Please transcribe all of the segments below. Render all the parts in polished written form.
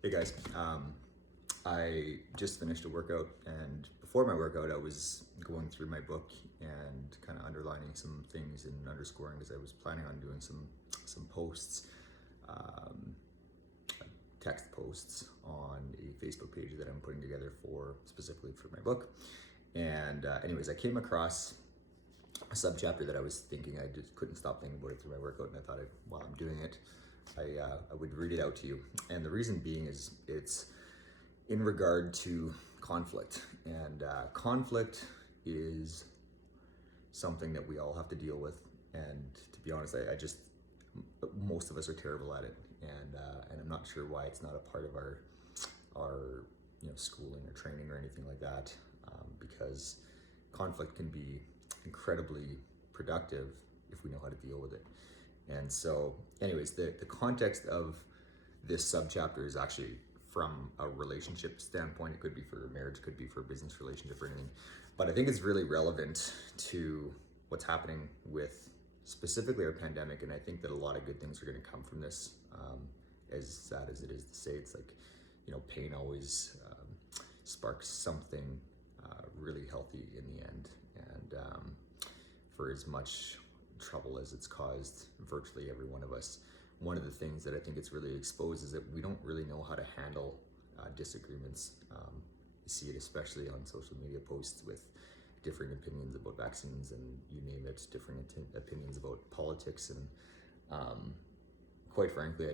Hey guys, I just finished a workout, and before my workout I was going through my book and kind of underlining some things and underscoring because I was planning on doing some posts, um, text posts on a Facebook page that I'm putting together specifically for my book. And anyways, I came across a subchapter that I was thinking, I just couldn't stop thinking about it through my workout, and I thought while I'm doing it, I would read it out to you. And the reason being is it's in regard to conflict. And conflict is something that we all have to deal with. And to be honest, most of us are terrible at it. And I'm not sure why it's not a part of our schooling or training or anything like that, because conflict can be incredibly productive if we know how to deal with it. And so anyways, the context of this subchapter is actually from a relationship standpoint. It could be for a marriage, could be for a business relationship or anything, but I think it's really relevant to what's happening with specifically our pandemic. And I think that a lot of good things are going to come from this. As sad as it is to say, it's like, pain always sparks something really healthy in the end. And for as much trouble as it's caused virtually every one of us, one of the things that I think it's really exposed is that we don't really know how to handle disagreements. You see it especially on social media posts with differing opinions about vaccines and you name it, differing opinions about politics. And quite frankly,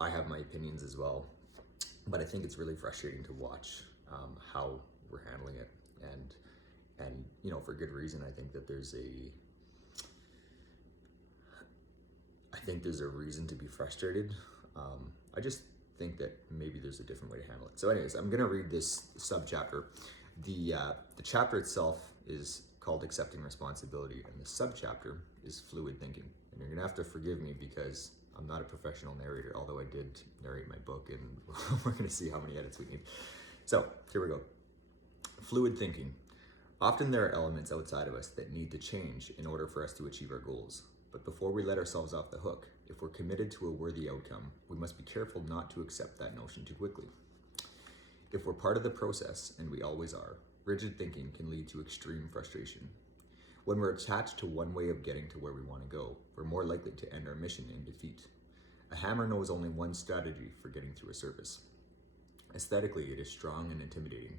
I have my opinions as well, but I think it's really frustrating to watch how we're handling it. And for good reason. I think there's a reason to be frustrated. I just think that maybe there's a different way to handle it. So anyways, I'm gonna read this subchapter. The chapter itself is called Accepting Responsibility, and the subchapter is Fluid Thinking. And you're gonna have to forgive me because I'm not a professional narrator, although I did narrate my book, and we're gonna see how many edits we need. So here we go. Fluid thinking. Often there are elements outside of us that need to change in order for us to achieve our goals. But before we let ourselves off the hook, if we're committed to a worthy outcome, we must be careful not to accept that notion too quickly. If we're part of the process, and we always are, rigid thinking can lead to extreme frustration. When we're attached to one way of getting to where we want to go, we're more likely to end our mission in defeat. A hammer knows only one strategy for getting through a surface. Aesthetically, it is strong and intimidating.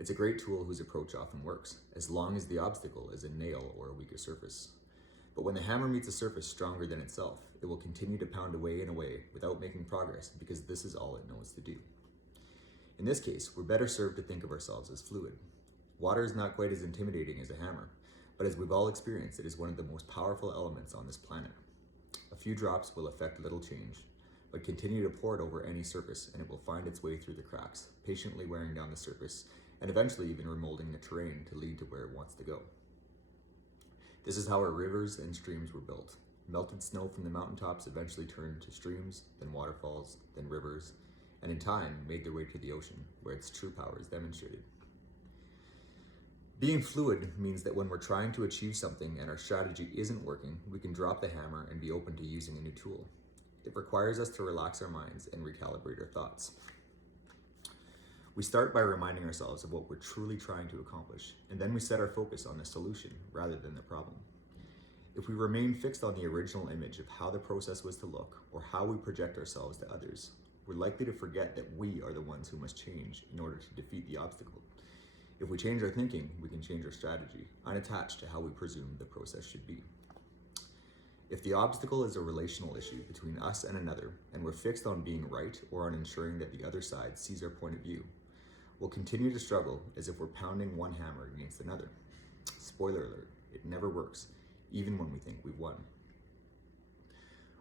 It's a great tool whose approach often works, as long as the obstacle is a nail or a weaker surface. But when the hammer meets a surface stronger than itself, it will continue to pound away and away without making progress because this is all it knows to do. In this case, we're better served to think of ourselves as fluid. Water is not quite as intimidating as a hammer, but as we've all experienced, it is one of the most powerful elements on this planet. A few drops will affect little change, but continue to pour it over any surface and it will find its way through the cracks, patiently wearing down the surface and eventually even remolding the terrain to lead to where it wants to go. This is how our rivers and streams were built. Melted snow from the mountaintops eventually turned to streams, then waterfalls, then rivers, and in time made their way to the ocean, where its true power is demonstrated. Being fluid means that when we're trying to achieve something and our strategy isn't working, we can drop the hammer and be open to using a new tool. It requires us to relax our minds and recalibrate our thoughts. We start by reminding ourselves of what we're truly trying to accomplish, and then we set our focus on the solution rather than the problem. If we remain fixed on the original image of how the process was to look or how we project ourselves to others, we're likely to forget that we are the ones who must change in order to defeat the obstacle. If we change our thinking, we can change our strategy, unattached to how we presume the process should be. If the obstacle is a relational issue between us and another, and we're fixed on being right or on ensuring that the other side sees our point of view, we'll continue to struggle as if we're pounding one hammer against another. Spoiler alert, it never works, even when we think we've won.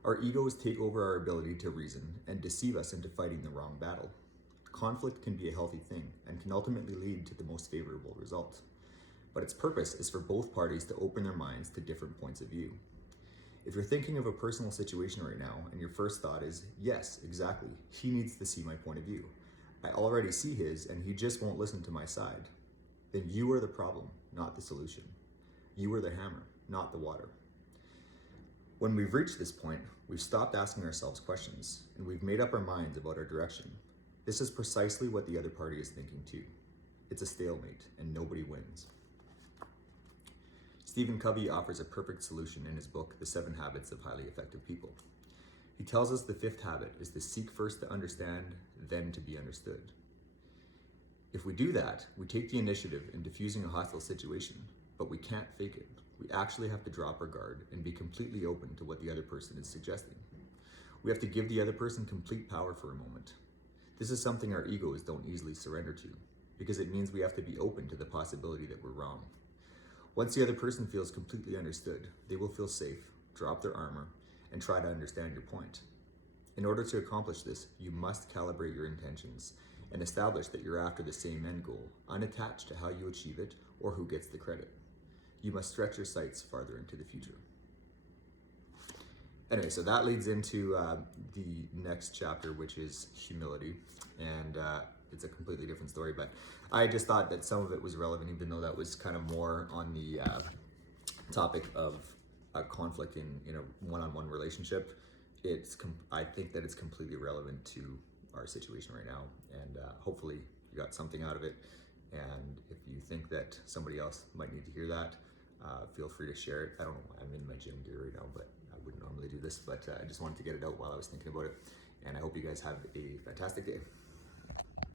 Our egos take over our ability to reason and deceive us into fighting the wrong battle. Conflict can be a healthy thing and can ultimately lead to the most favorable result. But its purpose is for both parties to open their minds to different points of view. If you're thinking of a personal situation right now and your first thought is, yes, exactly, he needs to see my point of view. I already see his and he just won't listen to my side. Then you are the problem, not the solution. You are the hammer, not the water. When we've reached this point, we We've stopped asking ourselves questions, and we've made up our minds about our direction. This is precisely what the other party is thinking too. It's a stalemate, and nobody wins. Stephen Covey offers a perfect solution in his book, The 7 Habits of Highly Effective People. He tells us the 5th habit is to seek first to understand, then to be understood. If we do that, we take the initiative in diffusing a hostile situation, but we can't fake it. We actually have to drop our guard and be completely open to what the other person is suggesting. We have to give the other person complete power for a moment. This is something our egos don't easily surrender to, because it means we have to be open to the possibility that we're wrong. Once the other person feels completely understood, they will feel safe, drop their armor, and try to understand your point. In order to accomplish this, you must calibrate your intentions and establish that you're after the same end goal, unattached to how you achieve it or who gets the credit. You must stretch your sights farther into the future. Anyway, so that leads into the next chapter, which is humility. And it's a completely different story, but I just thought that some of it was relevant, even though that was kind of more on the topic of a conflict in a one-on-one relationship. I think that it's completely relevant to our situation right now, and hopefully you got something out of it. And if you think that somebody else might need to hear that, feel free to share it. I don't know why I'm in my gym gear right now, but I wouldn't normally do this, but I just wanted to get it out while I was thinking about it. And I hope you guys have a fantastic day.